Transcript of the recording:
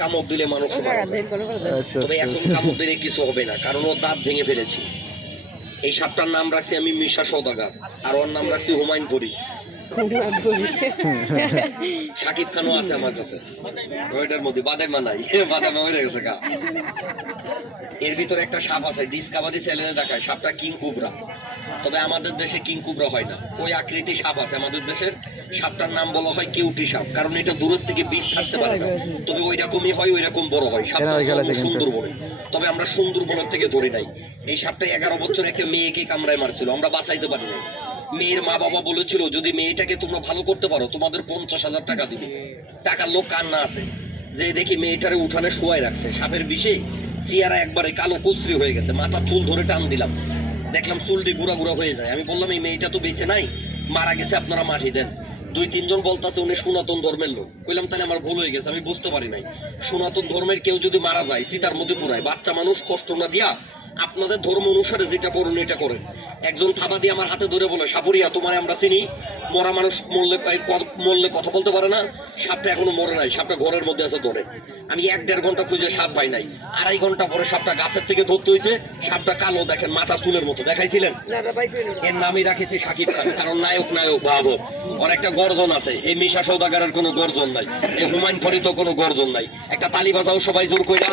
কামড় দিলে মানুষ মারা যায়। তবে এখন কামড় দিলে কিছু হবে না, কারণ ওর দাঁত ভেঙে ফেলেছি। এই সাপটার নাম রাখছি আমি মিশা সওদাগর, আর ওর নাম রাখছি হুমায়ুন কবির। শাকিব খানও আছে আমার কাছে, ওইটার মধ্যে বাদামা নাই, বাদামা হয়ে গেছে গা। এর ভিতরে একটা সাপ আছে, ডিসকাভারি চ্যানেলে দেখায়, সাপটা কিং কোবরা। তবে আমাদের দেশে কিং কোবরা হয় না, ওই আকৃতি সাপ আছে আমাদের দেশের। সাপটার নাম বলা হয় কিউটি সাপ, কারণ এটা দূরের থেকে বিষ ছাড়তে পারে না। তবে ওই রকমই হয়, ওই রকম বড় হয়। সাপটা সুন্দরবনে, তবে আমরা সুন্দরবনের থেকে ধরি নাই। এই সাপটা 11 বছর একটা মেয়েকে কামড়ায় মারছিল, আমরা বাঁচাইতে পারি নাই। মেয়ের মা বাবা বলেছিল যদি মেয়েটাকে তোমরা ভালো করতে পারো তোমাদের 50,000 টাকা দিবে। টাকার লোক কান্না আছে, যে দেখি মেয়েটারে উঠানে শোয়াই রাখছে, সাপের বিষে চেহারা একবারে কালো কুচরি হয়ে গেছে। মাথা চুল ধরে টান দিলাম, দেখলাম চুলটি গুড়া গুড়া হয়ে যায়। আমি বললাম এই মেয়েটা তো বেঁচে নাই, মারা গেছে, আপনারা মাটি দেন। 2-3 জন বলতেছে উনি সনাতন ধর্মের লোক। কইলাম তাহলে আমার ভুল হয়ে গেছে, আমি বুঝতে পারি নাই। সনাতন ধর্মের কেউ যদি মারা যায় চিতার মধ্যে পুরায়, বাচ্চা মানুষ কষ্ট না দিয়া আপনাদের ধর্ম অনুসারে যেটা করুন এটা করেন। একজন থাবা দিয়ে আমার হাতে ধরে বলে, সাপুরিয়া তোমার আমরা চিনি, মরা মানুষ মরলে কথা বলতে পারে না। সাপটা এখনো মরে নাই, সাপটা ঘরের মধ্যে আছে ধরে। আমি 1-1.5 ঘন্টা খুঁজে সাপ পাই নাই। 2.5 ঘন্টা পরে সাপটা গাছের থেকে ধরতে হয়েছে। সাপটা কালো, দেখেন মাথা চুলের মতো, দেখাইছিলেন। এর নামই রাখেছি শাকিব খান, কারণ নায়ক নায়ক ভাব। ওর একটা গর্জন আছে, এই মিশা সওদাগরের কোনো গর্জন নাই, এই হুমায়ুন ফরিদ কোনো গর্জন নাই। একটা তালি বাজাও সবাই জোর কইরা।